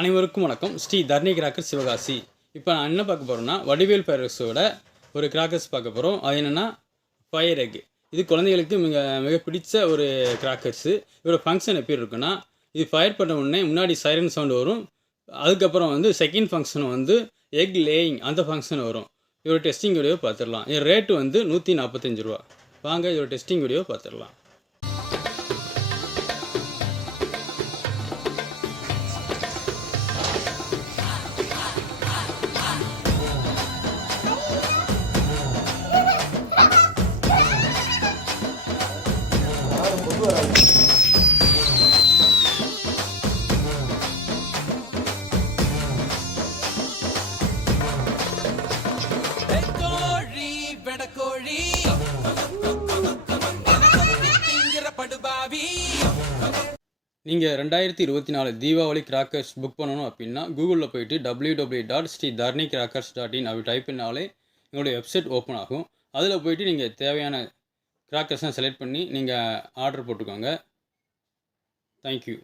அனைவருக்கும் வணக்கம். ஸ்ரீ தர்ணி கிராக்கர்ஸ் சிவகாசி. இப்போ நான் என்ன பார்க்க போகிறோன்னா, வடிவேல் ஃபயர்ஸோட ஒரு கிராக்கர்ஸ் பார்க்க போகிறோம். அது என்னென்னா ஃபயர் எக். இது குழந்தைகளுக்கு மிக பிடிச்ச ஒரு கிராக்கர்ஸு. இதோட ஃபங்க்ஷன் எப்படி இருக்குன்னா, இது ஃபயர் பண்ண உடனே முன்னாடி சைரன் சவுண்டு வரும். அதுக்கப்புறம் செகண்ட் ஃபங்க்ஷன் எக் லேயிங் அந்த ஃபங்க்ஷன் வரும். இதோட டெஸ்டிங் வீடியோ பார்த்துடலாம். இது ரேட்டு ₹145. வாங்க இதோட டெஸ்டிங் வீடியோ பார்த்துடலாம். நீங்கள் 2024 தீபாவளி கிராக்கர்ஸ் புக் பண்ணணும் அப்படின்னா கூகுளில் போய்ட்டு www.sridharnikrackers.in அப்படி டைப் பண்ணாலே எங்களுடைய வெப்சைட் ஓப்பன் ஆகும். அதில் போய்ட்டு நீங்கள் தேவையான கிராக்கர்ஸ்லாம் செலக்ட் பண்ணி நீங்கள் ஆர்டர் போட்டுக்கோங்க. தேங்க்யூ.